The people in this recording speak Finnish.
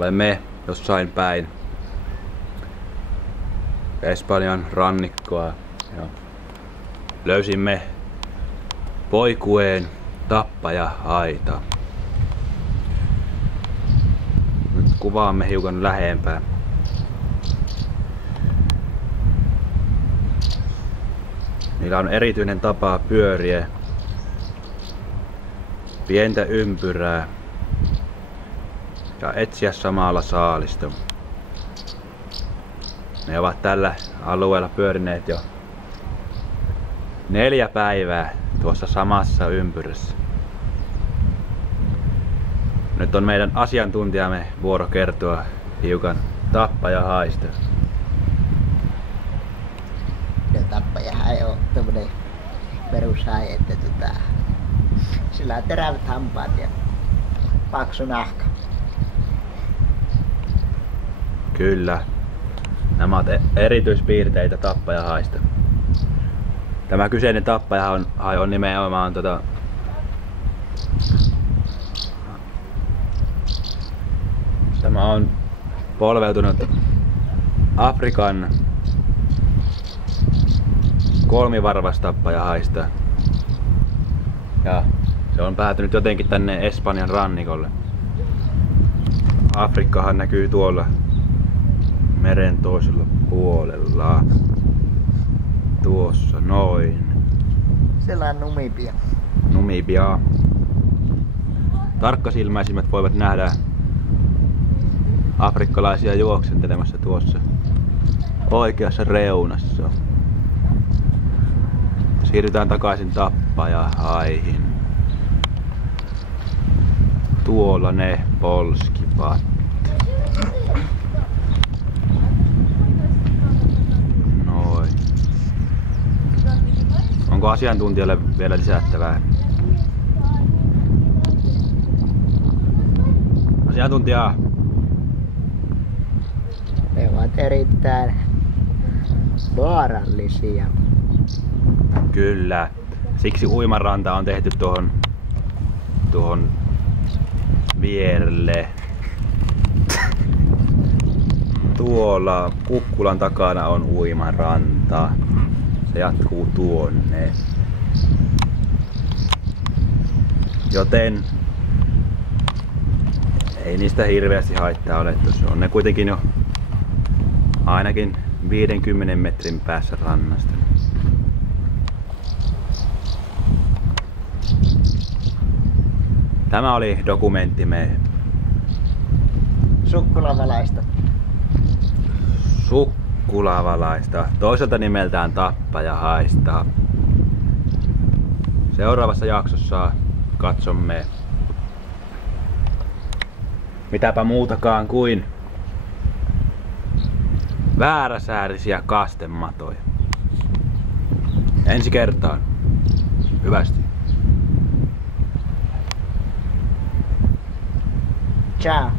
Olemme jossain päin Espanjan rannikkoa ja löysimme poikueen tappajaaitan. Nyt kuvaamme hiukan lähempää. Niillä on erityinen tapa pyöriä pientä ympyrää ja etsiä samalla saalista. Ne ovat tällä alueella pyörineet jo 4 päivää tuossa samassa ympyrässä. Nyt on meidän asiantuntijamme vuoro kertoa hiukan tappajahaista. Ja tappajahan ei oo tämmönen perushai, että sillä on terävät hampaat ja paksu nahka. Kyllä. Nämä ovat erityispiirteitä tappajahaista. Tämä kyseinen tappajahai on nimenomaan tämä on polveutunut Afrikan kolmivarvastappajahaista. Ja se on päätynyt jotenkin tänne Espanjan rannikolle. Afrikkahan näkyy tuolla meren toisella puolella. Tuossa noin. Siellä on Namibia. Namibia. Tarkkasilmäisimmät voivat nähdä afrikkalaisia juoksentelemassa tuossa oikeassa reunassa. Siirrytään takaisin tappajahaihin. Tuolla ne polskivat. Noin. Onko asiantuntijalle vielä lisättävää? Asiantuntija! Ne ovat erittäin vaarallisia. Kyllä. Siksi uimaranta on tehty tuohon vierelle. Tuolla kukkulan takana on uimaranta. Se jatkuu tuonne. Joten ei niistä hirveästi haittaa ole. Tuossa on ne kuitenkin jo ainakin 50 metrin päässä rannasta. Tämä oli dokumenttimme Sukkulavalaista. Sukkulavalaista, toiselta nimeltään tappajahaista. Seuraavassa jaksossa katsomme mitäpä muutakaan kuin vääräsäärisiä kastematoja. Ensi kertaan. Hyvästi. Ciao.